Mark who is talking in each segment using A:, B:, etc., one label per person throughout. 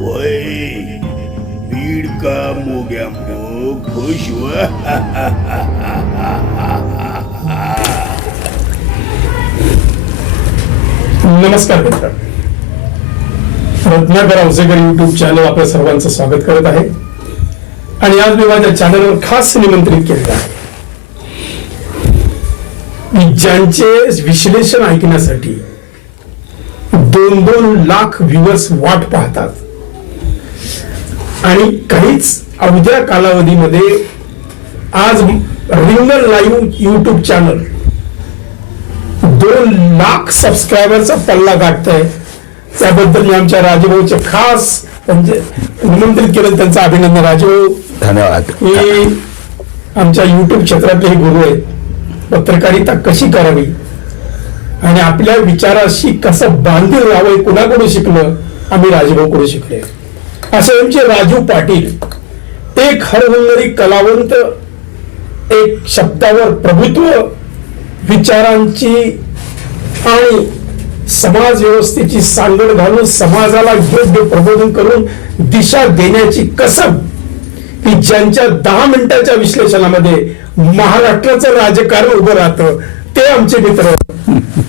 A: वय. बीड का मोग्या मो खुश व.
B: नमस्कार मित्र. रत्नाकर औसेकर युट्यूब चॅनल आपल्या सर्वांचं स्वागत करत आहे. आणि आज मी माझ्या चॅनलवर खास निमंत्रित केलेलं आहे. ज्यांचे विश्लेषण ऐकण्यासाठी दोन दोन लाख व्ह्युअर्स वाट पाहतात आणि काहीच अवघ्या कालावधीमध्ये आज रिंगल लाईव्ह युट्यूब चॅनल दोन लाख सबस्क्रायबरचा पल्ला गाठतंय. त्याबद्दल मी आमच्या राजभाऊचे खास म्हणजे निमंत्रित केलं त्यांचं अभिनंदन. राजभाऊ
C: धन्यवाद.
B: हे आमच्या युट्यूब क्षेत्रातले हे गुरु आहेत. पत्रकारिता कशी करावी? आणि आपल्या विचाराशी कसं बांधील राहावं? हे कुणाकडून शिकलं? आम्ही राजभाऊकडून शिकले. असे आमचे राजू पाटील एक हरहुन्नरी कलावंत एक शब्दावर प्रभुत्व विचारांची आणि समाज व्यवस्थेची सांगड घालून समाजाला योग्य प्रबोधन करून दिशा देण्याची कसब की ज्यांच्या दहा मिनिटाच्या विश्लेषणामध्ये महाराष्ट्राचं राजकारण उभं राहतं ते आमचे मित्र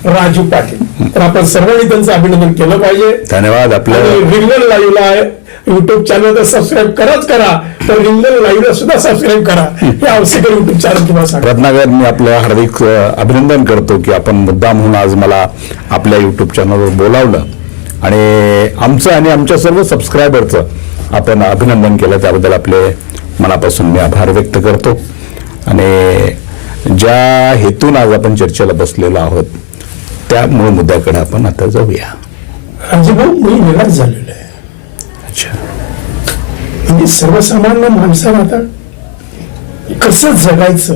B: राजू पाटील. तर आपण सर्वांनी त्यांचं अभिनंदन केलं पाहिजे.
C: धन्यवाद आपलं
B: आणि रिंगल लाईव्हला युट्यूब चॅनल तर सबस्क्राईब कराच करा. तर रिंगल लाईव्हला सुद्धा सबस्क्राईब करा. हे आवश्यक युट्यूब चॅनल तुम्हाला सांगा
C: रत्नाकर मी आपलं हार्दिक अभिनंदन करतो की आपण मुद्दाम म्हणून आज मला आपल्या युट्यूब चॅनलवर बोलावलं. आणि आमचं आणि आमच्या सर्व सबस्क्रायबरचं आपण अभिनंदन केलं. त्याबद्दल आपले मनापासून मी आभार व्यक्त करतो. आणि ज्या हेतून आज आपण चर्चेला बसलेलो आहोत त्या मूळ मुद्द्याकडे आपण आता जाऊया.
B: राजभाऊ मी निराश झालेलो आहे.
C: अच्छा.
B: म्हणजे सर्वसामान्य माणसाला आता कसं जगायचं?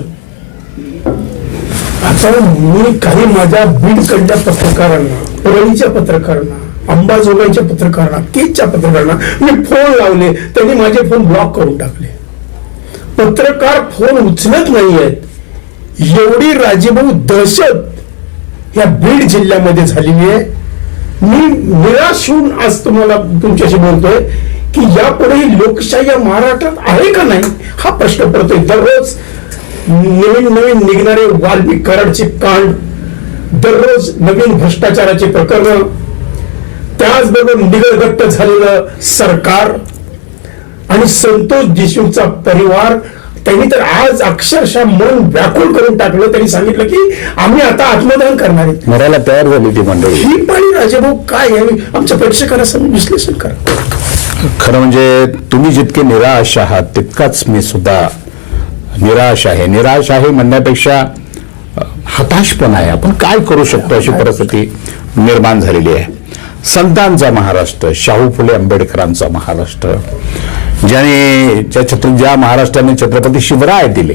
B: आता मी काही माझ्या बीडकडल्या पत्रकारांना परळीच्या पत्रकारांना अंबाजोगाईच्या पत्रकारांना केजच्या पत्रकारांना मी फोन लावले. त्यांनी माझे फोन ब्लॉक करून टाकले. पत्रकार फोन उचलत नाहीयेत. एवढी राजेभाऊ दहशत या बीड जिल्ह्यामध्ये झालेली आहे. मी निराश होऊन आज तुम्हाला तुमच्याशी बोलतोय की यापुढे लोकशाही या महाराष्ट्रात आहे का नाही हा प्रश्न पडतोय. दररोज नवीन नवीन निघणारे वाल्मी कराडचे कांड दररोज नवीन भ्रष्टाचाराचे प्रकरण त्याचबरोबर निगडगट्ट झालेलं सरकार आणि संतोष देशमुखचा परिवार त्यांनी तर आज अक्षरशः मन व्याकुळ करून टाकलं त्यांनी सांगितलं की आम्ही आता आत्मदान करणार आहे.
C: मरायला तयार झाली ती मंडळी.
B: ही पाणी राजेभाऊ काय आहे? आमच्या प्रेक्षकांना विश्लेषण करा.
C: खरं म्हणजे तुम्ही जितके निराश आहात तितकाच मी सुद्धा निराश आहे. निराश आहे म्हणण्यापेक्षा हताश पण आहे. आपण काय करू शकतो अशी परिस्थिती निर्माण झालेली आहे. संतांचा महाराष्ट्र शाहू फुले आंबेडकरांचा महाराष्ट्र. ज्याने ज्या छत्र ज्या महाराष्ट्राने छत्रपती शिवराय दिले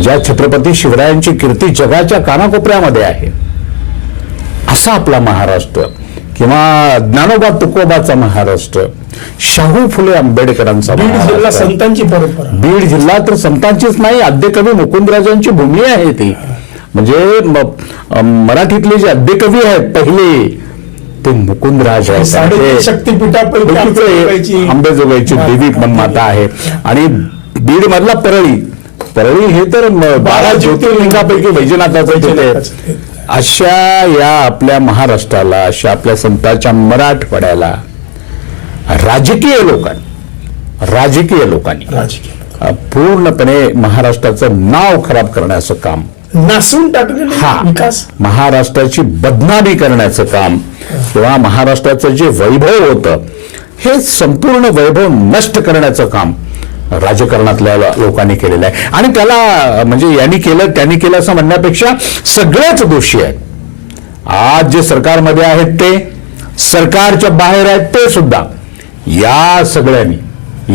C: ज्या छत्रपती शिवरायांची कीर्ती जगाच्या कानाकोपऱ्यामध्ये आहे असा आपला महाराष्ट्र किंवा ज्ञानोबा तुकोबाचा महाराष्ट्र शाहू फुले आंबेडकरांचा
B: बीड जिल्हा संतांची परंपरा.
C: बीड जिल्हा तर संतांचीच नाही आद्यकवी मुकुंदराजांची भूमी आहे ती. म्हणजे मराठीतले जे आद्यकवी आहेत पहिले ते मुकुंदराज ते-
B: शक्तीपीठापैकी आंबेजोगाईची-
C: देवी पण माता आहे. आणि बीड मधला परळी. परळी हे तर बारा ज्योतिर्लिंगापैकी वैजनाथाचं तिथे. अशा या आपल्या महाराष्ट्राला अशा आपल्या संतांच्या मराठवाड्याला राजकीय लोकांनी राजकीय लोकांनी पूर्णपणे महाराष्ट्राचं नाव खराब करण्याचं काम
B: नासून टाकलेले
C: हा.
B: विकास.
C: महाराष्ट्राची बदनामी करण्याचं काम किंवा महाराष्ट्राचं जे वैभव होतं हे संपूर्ण वैभव नष्ट करण्याचं काम राजकारणातल्या लोकांनी केलेलं आहे. आणि त्याला म्हणजे यांनी केलं त्यांनी केलं असं म्हणण्यापेक्षा सगळेच दोषी आहेत. आज जे सरकारमध्ये आहेत ते सरकारच्या बाहेर आहेत ते सुद्धा. या सगळ्यांनी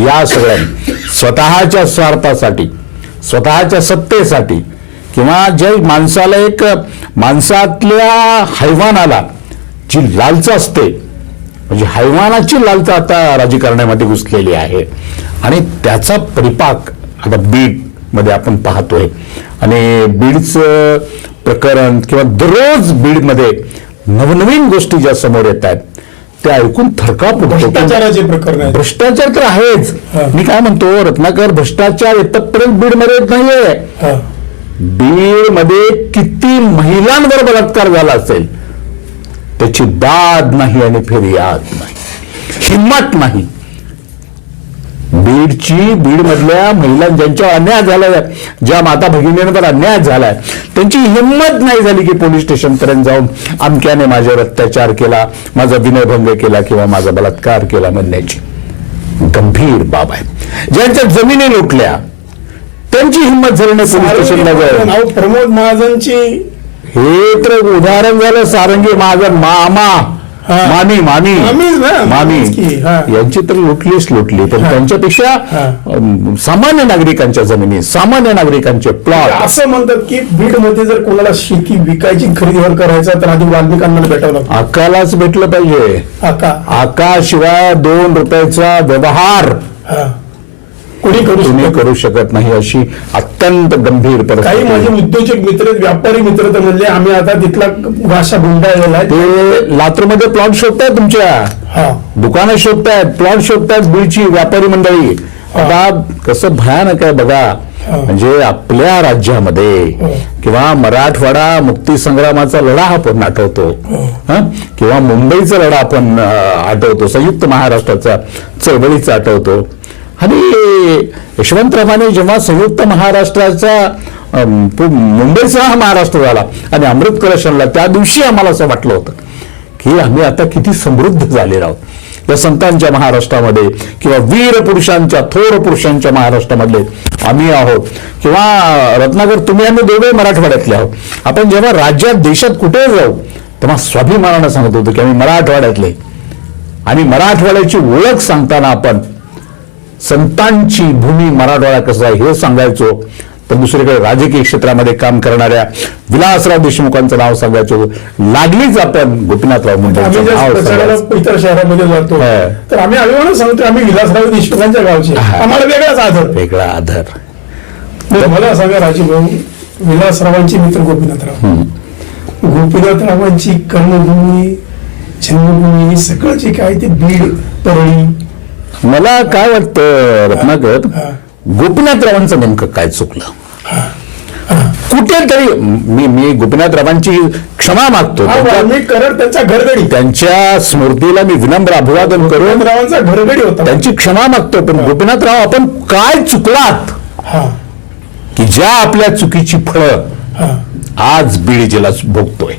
C: या सगळ्यांनी स्वतःच्या स्वार्थासाठी स्वतःच्या सत्तेसाठी किंवा जे माणसाला एक माणसातल्या हैवानाला जी लालच असते म्हणजे हैवानाची लालच आता राजकारणामध्ये घुसलेली आहे. आणि त्याचा परिपाक आता बीडमध्ये आपण पाहतोय. आणि बीडचं प्रकरण किंवा दररोज बीडमध्ये नवनवीन गोष्टी ज्या समोर येत आहेत ते ऐकून थरकाप
B: भ्रष्टाचाराचे प्रकरण
C: भ्रष्टाचार तर आहेच. मी काय म्हणतो रत्नाकर भ्रष्टाचार इथपर्यंत बीडमध्ये येत नाहीये. बीडमध्ये किती महिलांवर बलात्कार झाला असेल त्याची दाद नाही आणि फिर्याद नाही हिंमत नाही. बीडची बीड मधल्या महिला ज्यांच्या अन्याय झालाय ज्या माता भगिनींवर अन्याय झालाय त्यांची हिंमत नाही झाली की पोलीस स्टेशन पर्यंत जाऊन अमक्याने माझ्यावर अत्याचार केला माझा विनयभंग केला किंवा माझा बलात्कार केला म्हणण्याची गंभीर बाब आहे. ज्यांच्या जमिनी लुटल्या त्यांची हिंमत झाली नाही पोलीस स्टेशनला
B: नाव प्रमोद महाजनची.
C: हे तर उदाहरण झालं सारंगी माझा मामा
B: हा.
C: मामी मामी.
B: मामीच ना,
C: मामी.
B: मामीच की, हा.
C: यांची तर लुटलीच लुटली. पण त्यांच्यापेक्षा
B: हा.
C: अम, सामान्य नागरिकांच्या जमिनी सामान्य नागरिकांचे प्लॉट
B: असं म्हणतात की बीडमध्ये जर कोणाला शेती विकायची खरेदीवर करायचा तर आधी वाल्मिकांना भेटावं लागतं.
C: आकालाच भेटलं पाहिजे.
B: आका
C: आकाशिवाय दोन रुपयाचा व्यवहार.
B: हा. कोणी करू
C: करू शकत नाही अशी अत्यंत गंभीर
B: काही माझे उद्योजक मित्र व्यापारी मित्र तर म्हणले आम्ही आता तिथला भाषा गुंडाळलेला आहे.
C: ते लातूरमध्ये प्लॉट शोधताय तुमच्या?
B: हा.
C: दुकानं शोधतायत प्लॉट शोधतायत बीडची व्यापारी मंडळी. आता कसं भयानक आहे बघा. म्हणजे आपल्या राज्यामध्ये
B: हो.
C: किंवा मराठवाडा मुक्ती संग्रामाचा लढा आपण आठवतो.
B: हो.
C: किंवा मुंबईचा लढा आपण आठवतो. संयुक्त महाराष्ट्राचा चळवळीचा आठवतो. आणि यशवंतरावाने जेव्हा संयुक्त महाराष्ट्राचा मुंबईचा हा महाराष्ट्र झाला आणि अमृत कलश आणला त्या दिवशी आम्हाला असं वाटलं होतं की आम्ही आता किती समृद्ध झाले आहोत. या संतांच्या महाराष्ट्रामध्ये किंवा वीर पुरुषांच्या थोर पुरुषांच्या महाराष्ट्रामधले आम्ही आहोत. किंवा रत्नाकर तुम्ही आम्ही दोघे मराठवाड्यातले आहोत. आपण जेव्हा राज्यात देशात कुठेही जाऊ तेव्हा स्वाभिमानानं सांगत होतो की आम्ही मराठवाड्यातले. आणि मराठवाड्याची ओळख सांगताना आपण संतांची भूमी मराठवाडा कसं आहे हे सांगायचो. तर दुसरीकडे राजकीय क्षेत्रामध्ये काम करणाऱ्या विलासराव देशमुखांचं नाव सांगायचो. लागलीच आपण गोपीनाथराव सांगायचं.
B: इतर शहरामध्ये जातो. तर आम्ही अभिमान सांगतो आम्ही विलासराव देशमुखांच्या गावचे. आम्हाला वेगळाच आदर.
C: वेगळा आधार
B: मला सांगा राजीव भाऊ विलासरावांचे मित्र गोपीनाथराव. गोपीनाथरावांची कर्मभूमी जन्मभूमी सगळं जे काय ते बीड परळी
C: मला काय वाटतं रत्नाकर. गोपीनाथरावांचं नेमकं काय चुकलं? कुठेतरी मी मी गोपीनाथरावांची क्षमा मागतो. त्यांच्या-
B: घरगडी.
C: त्यांच्या स्मृतीला मी विनम्र अभिवादन करून
B: गोपीनाथरावांचा घरगडी होता.
C: त्यांची क्षमा मागतो पण गोपीनाथराव आपण काय चुकलात? की ज्या आपल्या चुकीची फळं आज बीड जिल्हा भोगतोय.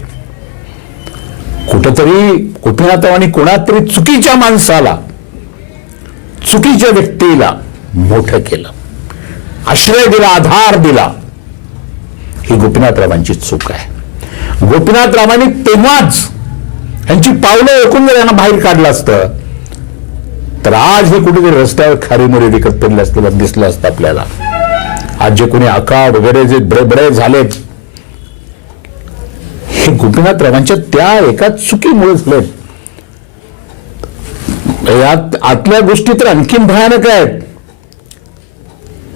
C: कुठंतरी गोपीनाथराव आणि कोणातरी चुकीच्या माणसाला चुकीच्या व्यक्तीला मोठं केलं. आश्रय दिला आधार दिला. ही गोपीनाथरावांची चूक आहे. गोपीनाथरावांनी तेव्हाच यांची पावलं ओळखून जर यांना बाहेर काढलं असतं तर आज हे कुठेतरी रस्त्यावर खारीमुरी विकत पडले असते दिसलं असतं आपल्याला. आज जे कोणी आका वगैरे जे बडे बडे झालेत हे गोपीनाथरावांच्या त्या एका चुकीमुळे झालेत. यात आतल्या गोष्टी तर आणखीन भयानक आहेत.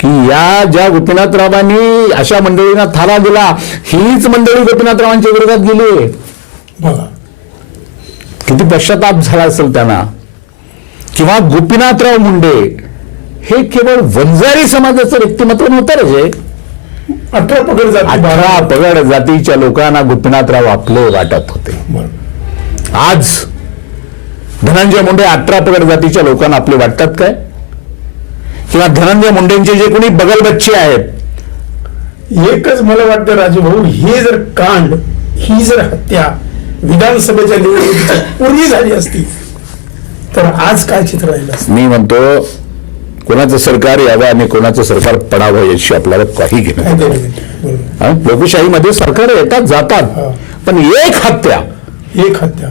C: की या ज्या गोपीनाथरावांनी अशा मंडळींना थारा दिला हीच मंडळी गोपीनाथरावांच्या विरोधात गेली. किती पश्चाताप झाला असेल त्यांना. किंवा गोपीनाथराव मुंडे हे केवळ वंजारी समाजाचं व्यक्तिमत्व नव्हतं रे
B: अठरा जाती
C: अठरा पगड जातीच्या लोकांना गोपीनाथराव आपले वाटत होते. आज धनंजय मुंडे अठरा पगड जातीच्या लोकांना आपले वाटतात काय? किंवा धनंजय मुंडेंचे जे कोणी बगल बच्चे आहेत
B: एकच मला वाटतं राजू भाऊ हे जर कांड ही जर हत्या विधानसभेच्या निवडणुकीच्या पूर्वी झाली असती तर आज काय चित्र राहिलं
C: मी म्हणतो कोणाचं सरकार यावं आणि कोणाचं सरकार पडावं याची आपल्याला काही घेणं? लोकशाहीमध्ये सरकार येतात जातात. पण एक हत्या
B: एक हत्या.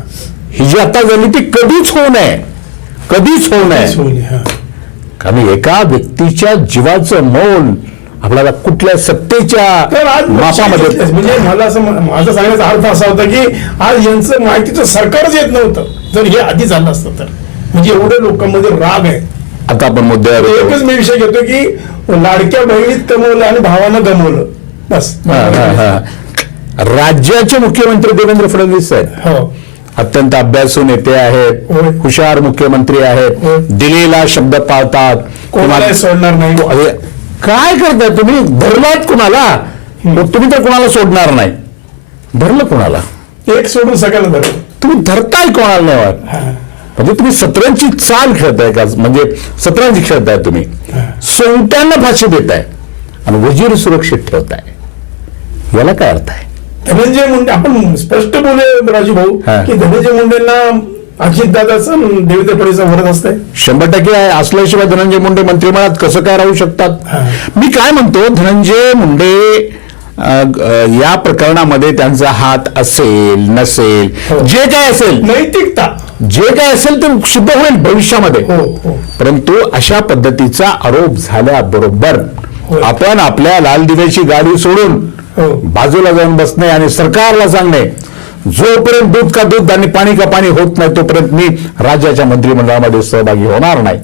C: ही जी आता झाली ती कधीच होऊ नये. कधीच होऊ नये. कारण एका व्यक्तीच्या जीवाचं मोल आपल्याला कुठल्या सत्तेच्या मापामध्ये
B: म्हणजे मला असं माझा सांगण्याचा अर्थ असा होता की आज यांचं माहितीचं सरकारच येत नव्हतं. जर हे आधी झालं असतं तर. म्हणजे एवढ्या लोकांमध्ये राग आहे.
C: आता आपण मुद्द्यावर.
B: एकच मी विषय घेतो की लाडक्या बहिणीत कमवलं आणि भावानं गमवलं. बस.
C: राज्याचे मुख्यमंत्री देवेंद्र फडणवीस आहेत
B: हो.
C: अत्यंत अभ्यासू नेते आहेत. हुशार मुख्यमंत्री. आहेत दिलेला शब्द पाळतात.
B: कोणालाही सोडणार नाही.
C: काय करताय तुम्ही? धरलात कुणाला? मग तुम्ही तर कुणाला सोडणार नाही. धरलं कुणाला?
B: एक सोडून सगळ्याला धरलं.
C: तुम्ही धरताय कोणाला नाही वाट. म्हणजे तुम्ही सतरांची चाल खेळताय का? म्हणजे सतरांची खेळताय तुम्ही. सोंगट्यांना फाशी देताय आणि वजीर सुरक्षित ठेवताय. याला काय अर्थ आहे?
B: धनंजय मुंडे आपण स्पष्ट बोले राजू भाऊ. की धनंजय मुंडेंना अजित दादाचा देवेंद्र फडणवीसचा वरद असतंय
C: शंभर टक्के आहे असल्याशिवाय धनंजय मुंडे मंत्रिमंडळात कसं काय राहू शकतात. मी काय म्हणतो धनंजय मुंडे या प्रकरणामध्ये त्यांचा हात असेल नसेल
B: हो.
C: जे काय असेल
B: नैतिकता
C: जे काय असेल ते सिद्ध होईल भविष्यामध्ये
B: हो हो
C: परंतु अशा पद्धतीचा आरोप झाल्याबरोबर. आपण आपल्या लाल दिव्याची गाडी सोडून.
B: हो.
C: बाजूला जाऊन बसणे आणि सरकारला सांगणे जोपर्यंत दूध का दूध आणि पाणी का पाणी होत नाही तोपर्यंत मी राज्याच्या मंत्रिमंडळामध्ये सहभागी होणार नाही.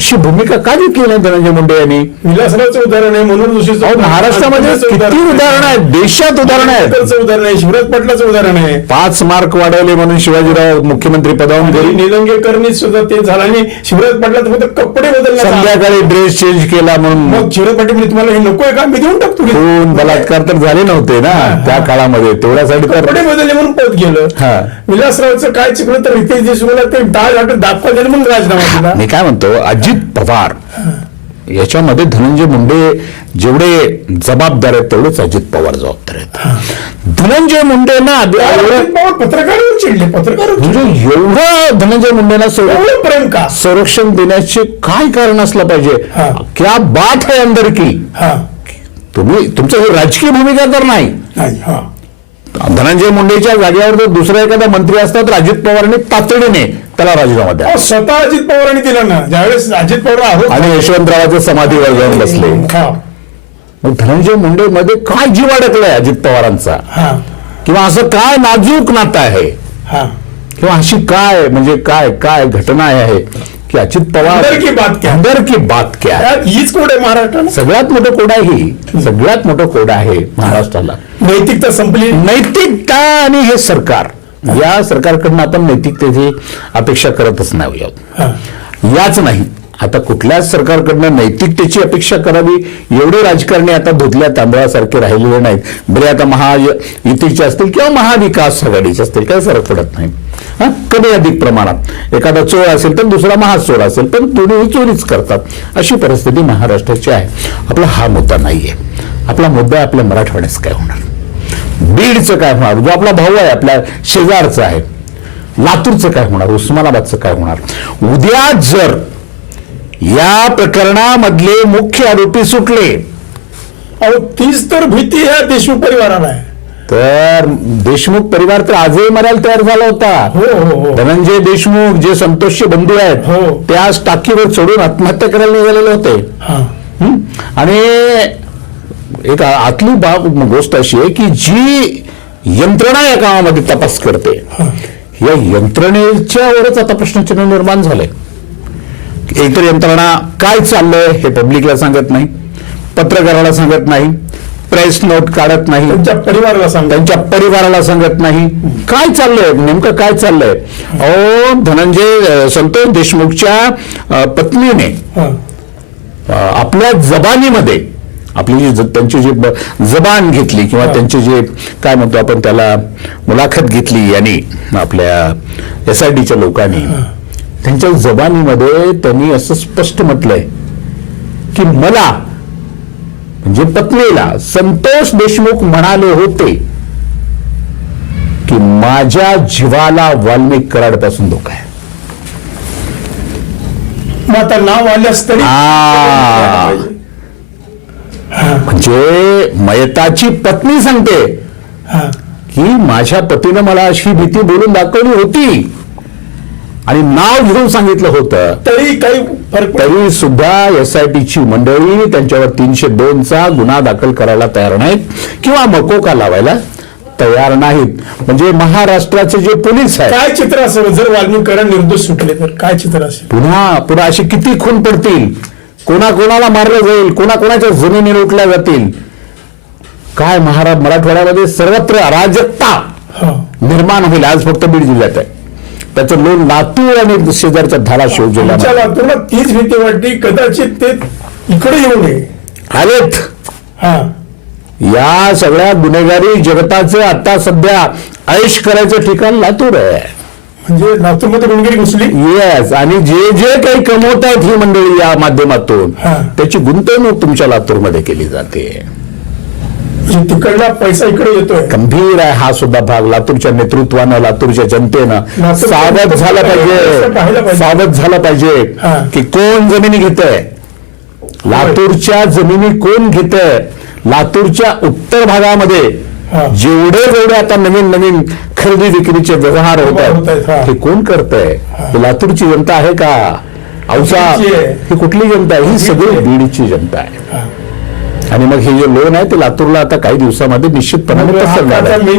C: अशी भूमिका का घेतली नाही धनंजय मुंडे यांनी?
B: विलासरावचं उदाहरण आहे म्हणून
C: महाराष्ट्रामध्ये किती उदाहरणं आहेत? देशात उदाहरणं
B: आंबेडकरचं उदाहरण आहे शिवराज पाटलाचं उदाहरण आहे.
C: पाच मार्क वाढवले म्हणून शिवाजीराव मुख्यमंत्री पदावरून
B: आणि
C: गेली.
B: निलंगेकरनी सुद्धा ते झालं आणि शिवराज पाटलाचं फक्त कपडे बदलले
C: संध्याकाळी ड्रेस चेंज केला म्हणून.
B: मग शिवराज पाटील म्हणजे तुम्हाला हे नकोय का? मी देऊन टाकतो.
C: खून बलात्कार तर झाले नव्हते ना त्या काळामध्ये. तेवढ्यासाठी
B: कपडे बदलले म्हणून पद गेलं.
C: हा.
B: विलासरावचं काय चुकलं तर रितेश देशमुखला ते डाळ दाखवा म्हणून राजीनामा दिला.
C: मी काय म्हणतो? अजित पवार. याच्यामध्ये धनंजय मुंडे जेवढे जबाबदार आहेत तेवढेच अजित पवार जबाबदार आहेत. धनंजय
B: अजित पवार पत्रकारावर चिडले पत्रकार
C: म्हणजे एवढं धनंजय मुंडेना
B: प्रेम का
C: संरक्षण देण्याचे काय कारण असलं पाहिजे?
B: हा.
C: क्या बात आहे अंदर की.
B: हा.
C: तुम्ही तुमचं हे राजकीय भूमिका तर नाही.
B: नाही हा.
C: धनंजय मुंडेच्या जागेवर जर दुसरा एखादा मंत्री असता तर अजित पवारांनी तातडीने त्याला राजीनामा द्या.
B: स्वतः अजित पवारांनी दिला ना. ज्यावेळेस अजित पवार
C: आणि यशवंतरावाच्या समाधीवर जाऊन बसले.
B: हा.
C: मग धनंजय मुंडे मध्ये काय जीव अडकलाय अजित पवारांचा?
B: हा.
C: किंवा असं काय नाजूक नातं आहे?
B: हा.
C: किंवा अशी काय म्हणजे काय काय घटना आहे? की अजित पवार
B: अंदर की बात क्या?
C: अंदर की बात क्या?
B: हीच कोड आहे महाराष्ट्राला.
C: सगळ्यात मोठं कोड आहे ही. सगळ्यात मोठं कोड आहे महाराष्ट्राला.
B: नैतिकता संपली.
C: नैतिकता आणि हे सरकार. या सरकारकडनं आपण नैतिकतेची अपेक्षा करतच नाही याच नाही. आता कुठल्याच सरकारकडनं नैतिकतेची अपेक्षा करावी? एवढे राजकारणी आता धुतल्या तांदळासारखे राहिलेले नाहीत. बरे आता महायुतीचे असतील किंवा महाविकास आघाडीचे असतील काही फरक पडत नाही. हा? कमी अधिक प्रमाणात. एखादा चोर असेल तर दुसरा महाचोर असेल पण दोन्ही चोरीच करतात. अशी परिस्थिती महाराष्ट्राची आहे. आपला हा मुद्दा नाहीये. आपला मुद्दा आपल्या मराठवाड्यात काय होणार? बीडचं काय होणार? जो आपला भाऊ आहे आपल्या शेजारचा आहे. लातूरचं काय होणार? उस्मानाबादचं काय होणार? उद्या जर या प्रकरणामधले मुख्य आरोपी सुटले.
B: अहो तीच तर भीती ह्या देशमुख परिवाराला आहे.
C: तर देशमुख परिवार तर आजही मरायला तयार झाला होता.
B: हो हो हो.
C: धनंजय देशमुख जे संतोषचे बंधू आहेत
B: हो.
C: ते आज टाकीवर चढून आत्महत्या करायला निघालेले होते.
B: हा.
C: हं? आणि एक आतली बाब गोष्ट अशी आहे की जी यंत्रणा या कामामध्ये तपास करते या यंत्रणेच्यावरच आता प्रश्नचिन्ह निर्माण झालंय. एकतर यंत्रणा काय चाललंय हे पब्लिकला सांगत नाही पत्रकाराला सांगत नाही प्रेस नोट काढत नाही
B: त्यांच्या परिवाराला सांगा
C: त्यांच्या परिवाराला सांगत नाही. काय चाललंय? नेमकं काय चाललंय? अहो धनंजय संतोष देशमुखच्या पत्नीने आपल्या जबानीमध्ये आपली जी त्यांची जी जबान घेतली किंवा. त्यांचे जे काय म्हणतो आपण त्याला मुलाखत घेतली यांनी आपल्या एस आय डीच्या लोकांनी. त्यांच्या जबानीमध्ये त्यांनी असं स्पष्ट म्हटलंय की मला म्हणजे पत्नीला संतोष देशमुख म्हणाले होते की माझ्या जीवाला वाल्मिक कराडपासून धोका आहे.
B: मग आता नाव आल्यास तरी.
C: म्हणजे मयताची पत्नी सांगते की माझ्या पतीनं मला अशी भीती बोलून दाखवली होती. आणि नाव घेऊन सांगितलं होतं.
B: तरी काही फरक
C: तरी सुद्धा एस आय टीची मंडळी त्यांच्यावर तीनशे दोनचा गुन्हा दाखल करायला तयार नाहीत किंवा मकोका लावायला तयार नाहीत. म्हणजे महाराष्ट्राचे जे पोलीस आहेत.
B: काय चित्र असेल? जर वाल्मिकरण निर्दोष सुटले तर काय चित्र असेल?
C: पुन्हा पुन्हा असे किती खून पडतील? कोणा कोणाला मारलं जाईल? कोणा कोणाच्या जमिनी लुटल्या जातील? काय महारा मराठवाड्यामध्ये सर्वत्र अराजकता निर्माण होईल. आज फक्त बीड जिल्ह्यात आहे. त्याचं लोन लातूर आणि शेजारच्या धाराशिव
B: आमच्या
C: जिल्ह्यामध्ये
B: लातूरला तीच भीती वाटली कदाचित ते इकडे येऊ नये.
C: आलेत.
B: हा.
C: या सगळ्या गुन्हेगारी जगताचं आता सध्या ऐश करायचं ठिकाण लातूर आहे.
B: म्हणजे लातूरमध्ये गुणगिरी घुसली?
C: येस आणि जे जे काही कमवत आहेत ही मंडळी या माध्यमातून. त्याची गुंतवणूक तुमच्या लातूरमध्ये केली जाते.
B: तिकडला पैसा इकडे येतोय
C: गंभीर आहे हा सुद्धा भाग लातूरच्या नेतृत्वानं लातूरच्या जनतेनं सावध झालं पाहिजे. सावध झालं पाहिजे. की कोण जमिनी घेत लातूरच्या जमिनी कोण घेत लातूरच्या उत्तर भागामध्ये. जेवढे जेवढे आता नवीन नवीन खरेदी विक्रीचे व्यवहार होत
B: होत आहेत, हा.
C: कोण करतंय ही लातूरची जनता आहे का औसा
B: आहे.
C: ही कुठली जनता आहे ही सगळी बीडची जनता आहे. आणि मग हे जे लोन आहे ते लातूरला आता काही दिवसामध्ये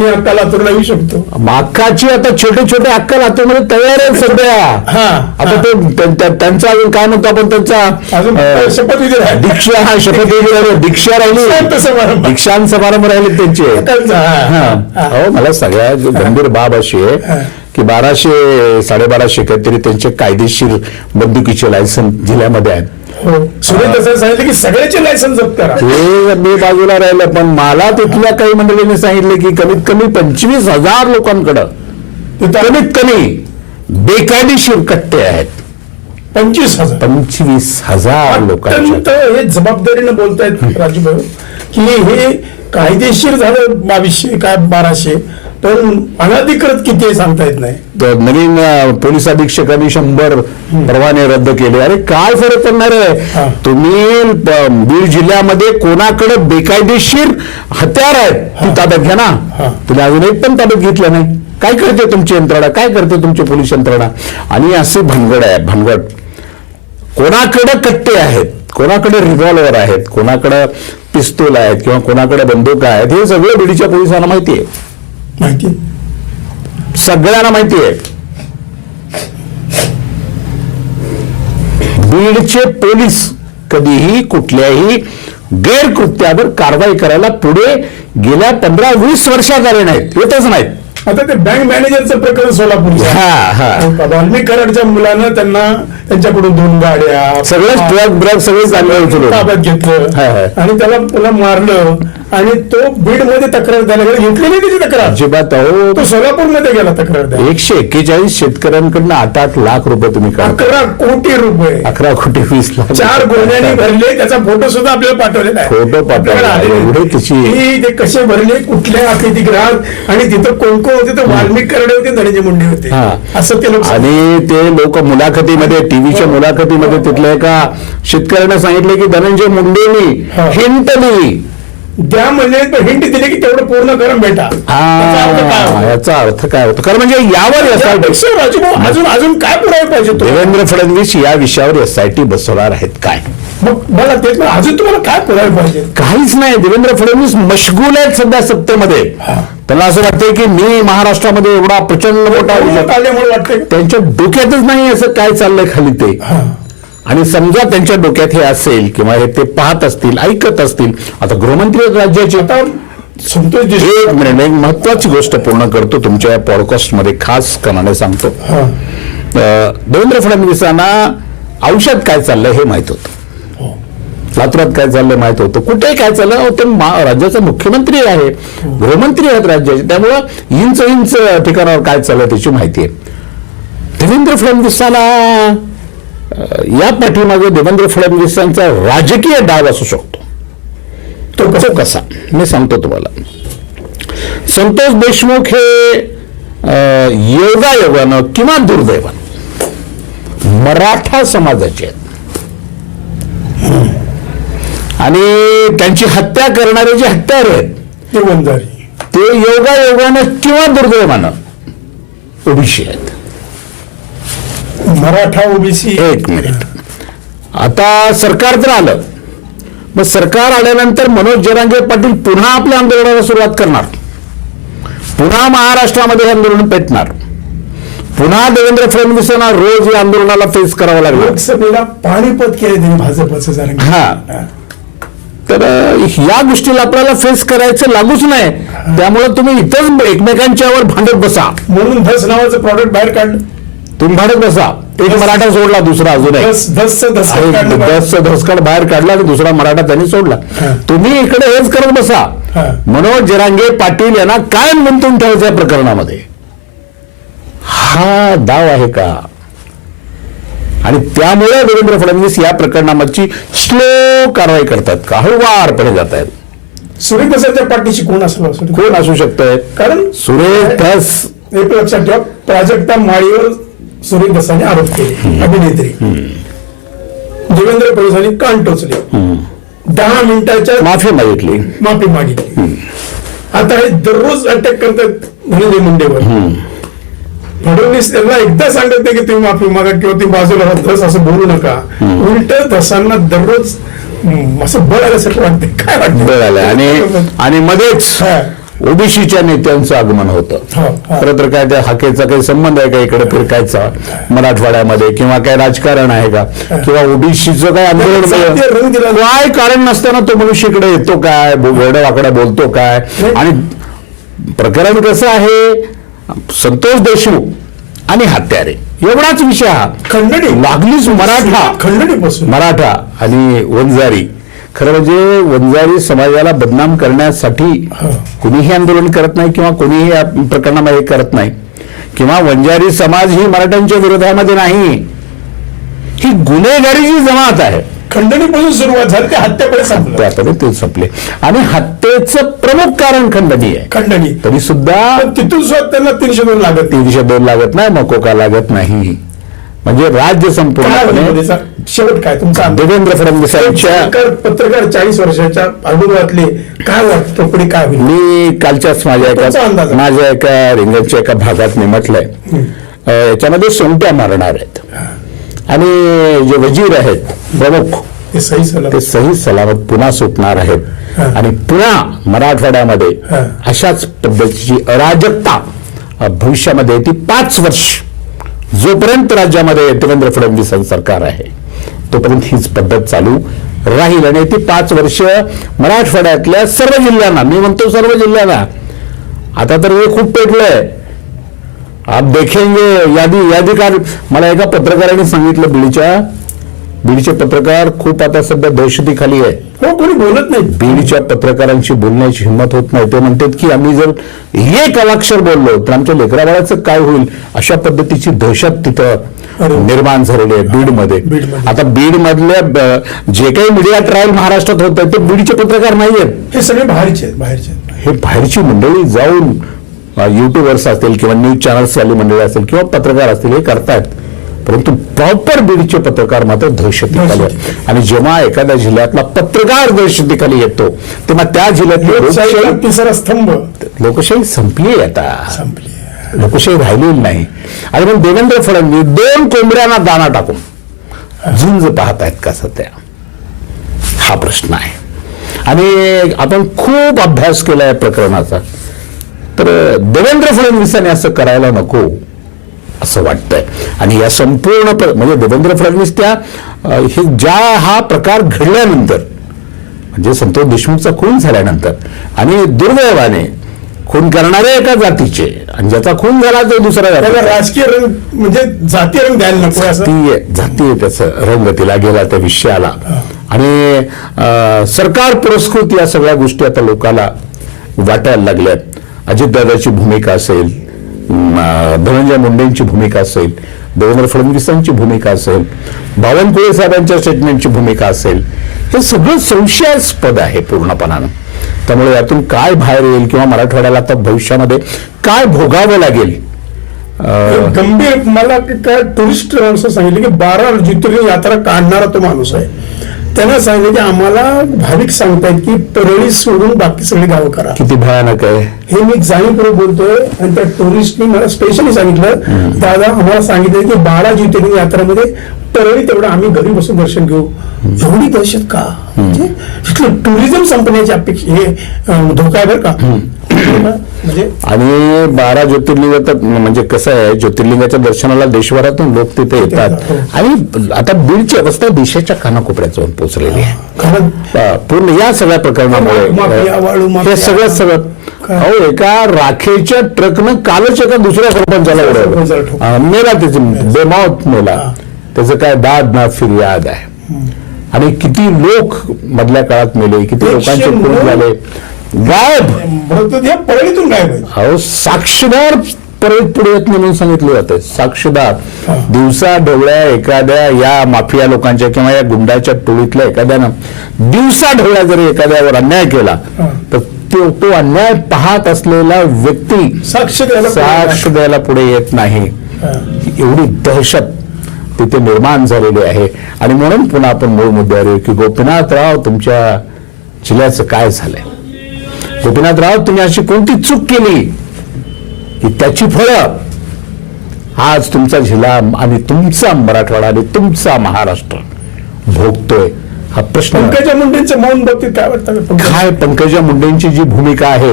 B: हक्का लातूरला येऊ शकतो
C: माकाची आता छोटे छोटे अक्कल लातूरमध्ये तयार आहेत सध्या
B: हा,
C: आता. ते त्यां- त्यां- त्यांचा अजून काय म्हणतो आपण त्यांचा
B: शपथविधी.
C: दीक्षा हा शपथविधी राहिली दीक्षा राहिली. दीक्षांत समारंभ राहिले त्यांचे
B: हा.
C: मला सगळ्यात गंभीर बाब अशी आहे. की बाराशे साडेबाराशे काहीतरी त्यांचे कायदेशीर बंदुकीचे लायसन जिल्ह्यामध्ये आहेत
B: सुरेश तसं सांगितलं की सगळ्याचे लायसन जप्त करा.
C: मी बाजूला राहिलं पण मला तिथल्या काही मंडळींनी सांगितले की कमीत कमी पंचवीस हजार लोकांकडं कमीत कमी बेकायदेशीर कट्टे आहेत.
B: पंचवीस हजार.
C: पंचवीस हजार
B: अत्यंत हे जबाबदारीनं बोलतायत राजूभाऊ की हे कायदेशीर झालं बावीसशे काय बाराशे पण अनधिकृत किती आहे सांगता येत नाही.
C: तर नवीन पोलीस अधीक्षकांनी शंभर परवाने रद्द केले. अरे काय फरक पडणार. आहे? तुम्ही बीड जिल्ह्यामध्ये कोणाकडे बेकायदेशीर हत्यार आहेत? ती ताब्यात घ्या ना. तुम्ही अजून एक पण ताब्यात घेतलं नाही. काय करते तुमची यंत्रणा? काय करते तुमची पोलीस यंत्रणा? आणि असे भानगड आहे भानगड. कोणाकडे कट्टे आहेत? कोणाकडे रिव्हॉल्वर आहेत? कोणाकडे पिस्तूल आहेत? किंवा कोणाकडे बंदूक आहेत? हे सगळं बीडच्या पोलिसांना माहिती आहे.
B: माहिती?
C: सगळ्यांना माहिती आहे. बीडचे पोलीस कधीही कुठल्याही गैरकृत्यावर कारवाई करायला पुढे गेल्या पंधरा वीस वर्षात आले नाहीत. येतच नाहीत.
B: आता ते बँक मॅनेजरचं प्रकरण सोलापूर
C: हा हा.
B: वाल्मिक कराडच्या मुलानं त्यांना त्यांच्याकडून दोन गाड्या
C: सगळंच ट्रक ब्रक सगळे
B: ताब्यात घेतलं. आणि त्याला पुन्हा मारलं. आणि तो बीडमध्ये तक्रार द्यायला गेला घेतली नाही त्याची तक्रार?
C: अजिबात अहो.
B: तो सोलापूरमध्ये गेला तक्रार द्यायला.
C: एकशे एक्केचाळीस शेतकऱ्यांकडनं आठ आठ लाख रुपये तुम्ही काढता
B: अकरा कोटी रुपये.
C: अकरा कोटी वीस लाख
B: चार गोण्याने भरले त्याचा फोटो सुद्धा आपल्याला पाठवलेला आहे.
C: फोटो
B: आलेले.
C: एवढे त्याची-
B: की ते कसे भरले कुठल्या अतिथीगृहात आणि तिथं कोण कोण होते तर वाल्मिक करडे होते धनंजय मुंडे होते.
C: हा.
B: असं ते लोक
C: आणि ते लोक मुलाखतीमध्ये टीव्हीच्या मुलाखतीमध्ये तिथल्या एका शेतकऱ्याने सांगितले की धनंजय मुंडेंनी
B: हा.
C: हिंट दिली
B: द्या म्हणजे हिंट दिली की तेवढं पूर्ण करून भेटा.
C: हा? याचा अर्थ काय होतो? कारण म्हणजे यावर
B: राजूभाऊ अजून अजून काय पुरावे पाहिजे
C: देवेंद्र फडणवीस या विषयावर एस आय टी बसवणार आहेत काय?
B: मग मला तेच अजून तुम्हाला काय पुरावे पाहिजे?
C: काहीच नाही. देवेंद्र फडणवीस मशगूल आहेत सध्या सत्तेमध्ये. त्यांना असं वाटतंय की मी महाराष्ट्रामध्ये एवढा प्रचंड मोठा? त्यांच्या डोक्यातच नाही असं काय चाललंय खाली ते. आणि समजा त्यांच्या डोक्यात हे असेल किंवा हे ते पाहत असतील ऐकत असतील आता गृहमंत्री राज्याचे
B: आता संतोष
C: एक मिनिट एक महत्वाची गोष्ट पूर्ण करतो तुमच्या या पॉडकास्टमध्ये खास कनाने सांगतो.
B: हा.
C: देवेंद्र फडणवीसांना औषध काय चाललंय हे माहीत होतं.
B: हो.
C: लातूरात काय चाललंय माहीत होतं. कुठे काय चाललं ते राज्याचा मुख्यमंत्री आहे. गृहमंत्री आहेत राज्याचे. त्यामुळं इंच इंच ठिकाणावर काय चाललंय त्याची माहिती आहे. देवेंद्र फडणवीसाला या पाठीमागे देवेंद्र फडणवीसांचा राजकीय डाव असू शकतो.
B: तो कसं?
C: कसा? मी सांगतो तुम्हाला. संतोष देशमुख हे योगायोगानं किंवा दुर्दैवानं मराठा समाजाचे आहेत. आणि त्यांची हत्या करणारे जे हत्यारे आहेत
B: ते
C: योगायोगानं किंवा दुर्दैवानं ओबीसी आहेत.
B: मराठा ओबीसी.
C: एक मिनिट. आता सरकार तर आलं. मग सरकार आल्यानंतर मनोज जरांगे पाटील पुन्हा आपल्या आंदोलनाला सुरुवात करणार. पुन्हा महाराष्ट्रामध्ये आंदोलन पेटणार. पुन्हा देवेंद्र फडणवीसांना रोज या आंदोलनाला फेस करावं लागलं
B: लोकसभेला पाणीपत केले त्यांनी भाजपचं जरा.
C: हा. तर या गोष्टीला आपल्याला फेस करायचं लागूच नाही. त्यामुळे तुम्ही इथंच एकमेकांच्यावर भांडत बसा.
B: म्हणून धस नावाचं प्रॉडक्ट बाहेर काढलं.
C: तुम्ही भांडत बसा. एक मराठा सोडला दुसरा अजून एक
B: धस धसचं धस
C: आणि
B: काढलं बाहेर.
C: दस धसकड बाहेर काढला आणि दुसरा मराठा त्यांनी सोडला. तुम्ही इकडे हेच करत बसा. मनोज जरांगे पाटील यांना काय गुंतवून ठेवायचं या प्रकरणामध्ये. हा डाव आहे का? आणि त्यामुळे देवेंद्र फडणवीस या प्रकरणाची स्लो कारवाई करतात का? हळुवारपणे जात आहेत
B: सुरेश धसाच्या पाठीशी कोण असलं असं?
C: कोण असू शकतंय?
B: कारण
C: सुरेश
B: एक लक्षात ठेवा प्राजक्ता माळीवर सुरेश दसाने आरोप केले अभिनेत्री. देवेंद्र फडणवीसांनी कान टोचले. दहा मिनिटाच्या
C: माफी मागितली.
B: माफी मागितली. आता हे दररोज अटॅक करतात धनंजय मुंडेवर. फडणवीस त्यांना एकदा सांगत नाही की तुम्ही माफी मागा किंवा तुम्ही बाजूला धस असं बोलू नका. उलट धसांना दररोज असं बळ आल्यासारखं वाटते काय वाटतं
C: आलं आणि आणि मध्येच. ओबीसीच्या नेत्यांचं आगमन होतं.
B: हो, हो.
C: खरं तर काय त्या हाकेचा काही संबंध आहे का इकडे फिरकायचा? मराठवाड्यामध्ये किंवा काय राजकारण आहे का? किंवा ओबीसीचं काय आंदोलन
B: दिला.
C: काय कारण नसताना तो मनुष्य इकडे येतो काय? वेडं वाकडं बोलतो काय. आणि प्रकरण कसं आहे? संतोष देशमुख आणि हत्यारे. एवढाच विषय हा.
B: खंडणी.
C: लागलीच मराठा.
B: खंडणीपासून.
C: मराठा आणि वंजारी. खरं म्हणजे वंजारी समाजाला बदनाम करण्यासाठी. कुणीही आंदोलन करत नाही किंवा कुणीही या प्रकरणामध्ये करत नाही. किंवा वंजारी समाज ही मराठ्यांच्या विरोधामध्ये नाही. ही गुन्हेगारीची जमात आहे.
B: खंडणीपासून सुरुवात झाली ते हत्याकडे संपलं.
C: ते संपले. आणि हत्येचं प्रमुख कारण खंडणी आहे.
B: खंडणी.
C: तरी सुद्धा
B: तिथून सुद्धा त्यांना तीनशे दोन लागत.
C: तीनशे दोन लागत नाही मकोका लागत नाही. म्हणजे राज्य
B: काय शेवट काय तुमचा?
C: देवेंद्र फडणवीसांच्या
B: पत्रकार पत्रकार चाळीस वर्षाच्या अनुभवातले काय वाटतं? पुढे काय होईल?
C: मी कालच्याच माझ्या एका. माझ्या एका रिंगणच्या एका भागात मी म्हटलंय. याच्यामध्ये सोंगट्या मारणार आहेत. आणि जे वजीर आहेत प्रमुख
B: ते सही सलामत.
C: ते सही सलामत पुन्हा सुटणार आहेत. आणि पुन्हा मराठवाड्यामध्ये. अशाच पद्धतीची अराजकता भविष्यामध्ये ती पाच वर्ष जोपर्यंत राज्यामध्ये देवेंद्र फडणवीस सरकार आहे. तोपर्यंत हीच पद्धत चालू राहील. आणि ती पाच वर्ष मराठवाड्यातल्या सर्व जिल्ह्यांना मी म्हणतो सर्व जिल्ह्यांना. आता तर हे खूप पेटलंय. आप देखेंगे यादी यादीकार मला एका पत्रकाराने सांगितलं बीडच्या बीडचे पत्रकार खूप आता सध्या दहशतीखाली आहे.
B: हो कोणी बोलत नाही.
C: बीडच्या पत्रकारांची बोलण्याची हिंमत होत नाही. ते म्हणतात की आम्ही जर एक अलाक्षर बोललो तर आमच्या लेकराबाळाचं काय होईल? अशा पद्धतीची दहशत तिथं. निर्माण झालेली आहे बीडमध्ये.
B: आता
C: बीड मधल्या जे काही मीडिया ट्रायल महाराष्ट्रात होत ते बीडचे पत्रकार नाही आहेत
B: हे सगळे बाहेरचे बाहेरचे.
C: हे बाहेरची मंडळी जाऊन युट्यूबर्स असतील किंवा न्यूज चॅनल्स वाली मंडळी असतील किंवा पत्रकार असतील हे करतायत. परंतु प्रॉपर बीडचे पत्रकार मात्र दहशतीखाली आहेत. आणि जेव्हा एखाद्या जिल्ह्यातला पत्रकार दहशतीखाली येतो तेव्हा त्या जिल्ह्यातली लोकशाही
B: स्तंभ.
C: लोकशाही संपली आता.
B: संपली.
C: लोकशाही राहिलेली नाही. आणि मग देवेंद्र फडणवीस दोन कोंबड्यांना दाना टाकून झुंज पाहत आहेत का सध्या? हा प्रश्न आहे. आणि आपण खूप अभ्यास केला या प्रकरणाचा. तर देवेंद्र फडणवीसांनी असं करायला नको असं वाटतंय. आणि या संपूर्ण प्र- म्हणजे देवेंद्र फडणवीस त्या हे ज्या हा प्रकार घडल्यानंतर म्हणजे संतोष देशमुखचा खून झाल्यानंतर आणि दुर्दैवाने खून करणारे एका जातीचे. आणि ज्याचा खून झाला तो जातीचा.
B: राजकीय रंग म्हणजे जातीय रंग द्यायला नको
C: जाती आहे त्याचं रंग तिला गेला त्या विषयाला. आणि सरकार पुरस्कृत या सगळ्या गोष्टी आता लोकांना वाटायला लागल्यात. अजितदादाची भूमिका असेल धनंजय मुंडेंची भूमिका असेल देवेंद्र फडणवीसांची भूमिका असेल बावनकुळे साहेबांच्या स्टेटमेंटची भूमिका असेल. हे सगळं संशयास्पद आहे पूर्णपणानं. त्यामुळे यातून काय बाहेर येईल किंवा मराठवाड्याला आता भविष्यामध्ये काय भोगावं लागेल?
B: गंभीर मला काय टुरिस्ट असं सांगितलं की बारा ज्योतिर्लिंग यात्रा काढणारा तो माणूस आहे. त्यानं सांगितलं की आम्हाला भाविक सांगतायत की परळी सोडून बाकी सगळी गावं करा.
C: किती भयानक आहे.
B: हे मी जाणीवपूर्वक बोलतोय आणि त्या टुरिस्टनी मला स्पेशली सांगितलं. दादा आम्हाला सांगितलं की बारा ज्योतिर्लिंग यात्रामध्ये परळी तेवढं आम्ही घरी बसून दर्शन घेऊ. एवढी दहशत का? तिथलं टुरिझम संपण्याची अपेक्षा हे धोका आहे बरं का. म्हणजे
C: आणि बारा ज्योतिर्लिंग तर म्हणजे कसं आहे ज्योतिर्लिंगाच्या दर्शनाला देशभरातून लोक तिथे येतात.
B: हो.
C: आणि आता बीडची अवस्था देशाच्या कानाकोपऱ्यात जाऊन पोहोचलेली आहे. पूर्ण या सगळ्या प्रकरणामुळे. हे सगळं सगळं? अहो एका राखेच्या ट्रकनं कालच एका दुसऱ्या सरपंचाला उडवलं मेला त्याचे बेमावत मेला. त्याचं काय दाद ना फिर्याद आहे. आणि किती लोक मधल्या काळात मेले किती लोकांचे खून. झाले गायब
B: मृतदेह परळीतून गायब
C: अहो साक्षीदार परत पुढे येत नाही म्हणून सांगितलं जातं साक्षीदार. दिवसा ढवळ्या एखाद्या या माफिया लोकांच्या किंवा या गुंडाच्या टोळीतल्या एखाद्यानं दिवसा ढवळ्या जरी एखाद्यावर अन्याय केला. तर तो तो अन्याय पाहत असलेला व्यक्ती
B: साक्ष द्यायला
C: साक्ष द्यायला पुढे येत नाही. एवढी दहशत तिथे निर्माण झालेली आहे. आणि म्हणून पुन्हा आपण मूळ मुद्द्यावर येऊ की गोपीनाथराव तुमच्या जिल्ह्याचं काय झालंय? गोपीनाथराव तुम्ही अशी कोणती चूक केली की त्याची फळं? आज तुमचा जिल्हा आणि तुमचा मराठवाडा आणि तुमचा महाराष्ट्र भोगतोय. हा प्रश्न
B: पंकजा मुंडेंचं मौन बाबतीत काय वाटतं?
C: काय? पंकजा मुंडेंची जी भूमिका आहे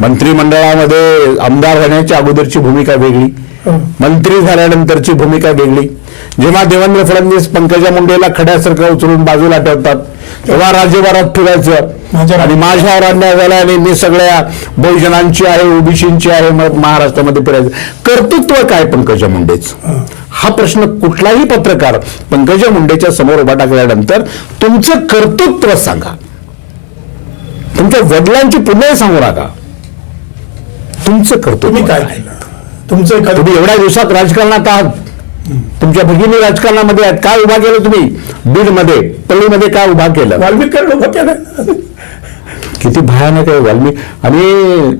C: मंत्रिमंडळामध्ये आमदार होण्याच्या अगोदरची भूमिका वेगळी. मंत्री झाल्यानंतरची भूमिका वेगळी. जेव्हा देवेंद्र फडणवीस पंकजा मुंडेला खड्यासारखं उचलून बाजूला ठेवतात तेव्हा राज्यभरात फिरायचं. आणि माझ्यावर अन्याय झाला आणि मी सगळ्या बहुजनांची आहे ओबीसींची आहे मग महाराष्ट्रामध्ये फिरायचं. कर्तृत्व काय पंकजा मुंडेच? हा. प्रश्न कुठलाही पत्रकार पंकजा मुंडेच्या समोर उभा टाकल्यानंतर तुमचं कर्तृत्व सांगा. तुमच्या वडिलांची पुण्य सांगू नका. तुमचं कर्तृत्व
B: काय तुमचं
C: तुम्ही एवढ्या दिवसात राजकारणात आहात. तुमच्या भगिनी राजकारणामध्ये आहेत. काय उभा केलं तुम्ही? बीडमध्ये पल्लीमध्ये काय उभा केलं?
B: वाल्मिक करण उभं केलं.
C: किती भयानक आहे वाल्मिक. आणि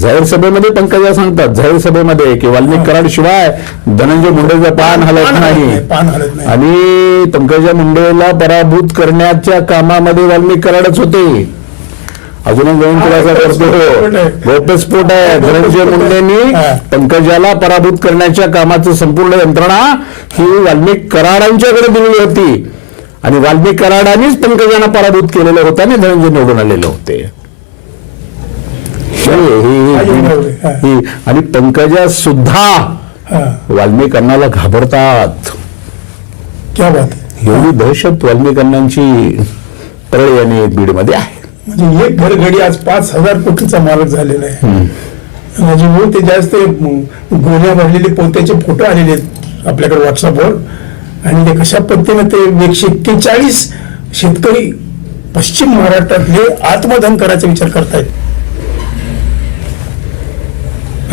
C: जाहीर सभेमध्ये पंकजा सांगतात. जाहीर सभेमध्ये की वाल्मिक कराड शिवाय धनंजय मुंडेचं पान हलत नाही. आणि पंकजा मुंडेला पराभूत करण्याच्या कामामध्ये वाल्मिक कराडच होते. अजूनच जाऊन खुलासा करतो
B: गौप्यस्फोट आहे.
C: धनंजय मुंडेंनी. पंकजाला पराभूत करण्याच्या कामाचं संपूर्ण यंत्रणा ही वाल्मिक कराडांच्याकडे दिलेली होती. आणि वाल्मिक कराडांनीच पंकजांना पराभूत केलेलं होतं आणि धनंजय निवडून आलेले होते. आणि पंकजा सुद्धा वाल्मिक अण्णाला घाबरतात.
B: क्या बात. आहे.
C: एवढी दहशत वाल्मिक अण्णांची परळी आणि बीडमध्ये आहे.
B: म्हणजे एक घरघडी आज पाच हजार कोटीचा मालक झालेला आहे. म्हणजे म्हणून ते जास्त गोण्या भरलेले पोत्याचे फोटो आलेले आहेत आपल्याकडे व्हॉट्सअपवर आणि ते कशा पद्धतीने ते एकशे एक्केचाळीस शेतकरी पश्चिम महाराष्ट्रातले आत्मधन करायचा विचार करतायत.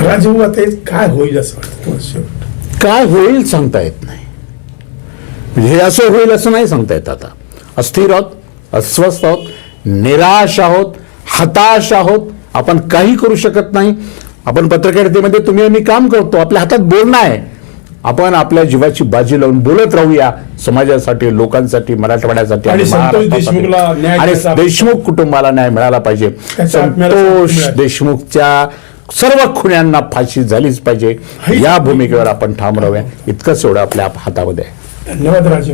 B: राजू आता काय होईल असं वाटतं
C: काय होईल सांगता येत नाही. म्हणजे हे असं होईल असं नाही सांगता येत आता. अस्थिर आहोत अस्वस्थ आहोत. निराश आहोत हताश आहोत आपण काही करू शकत नाही. आपण पत्रकारितेमध्ये तुम्ही आम्ही काम करतो आपल्या हातात बोलणं आहे. आपण आपल्या जीवाची बाजी लावून बोलत राहूया समाजासाठी लोकांसाठी मराठवाड्यासाठी
B: आणि.
C: देशमुख कुटुंबाला न्याय मिळाला पाहिजे. संतोष. देशमुखच्या सर्व खुन्यांना फाशी झालीच पाहिजे. या भूमिकेवर आपण ठाम राहूया. इतकंच एवढं आपल्या हातामध्ये आहे.
B: धन्यवाद राजे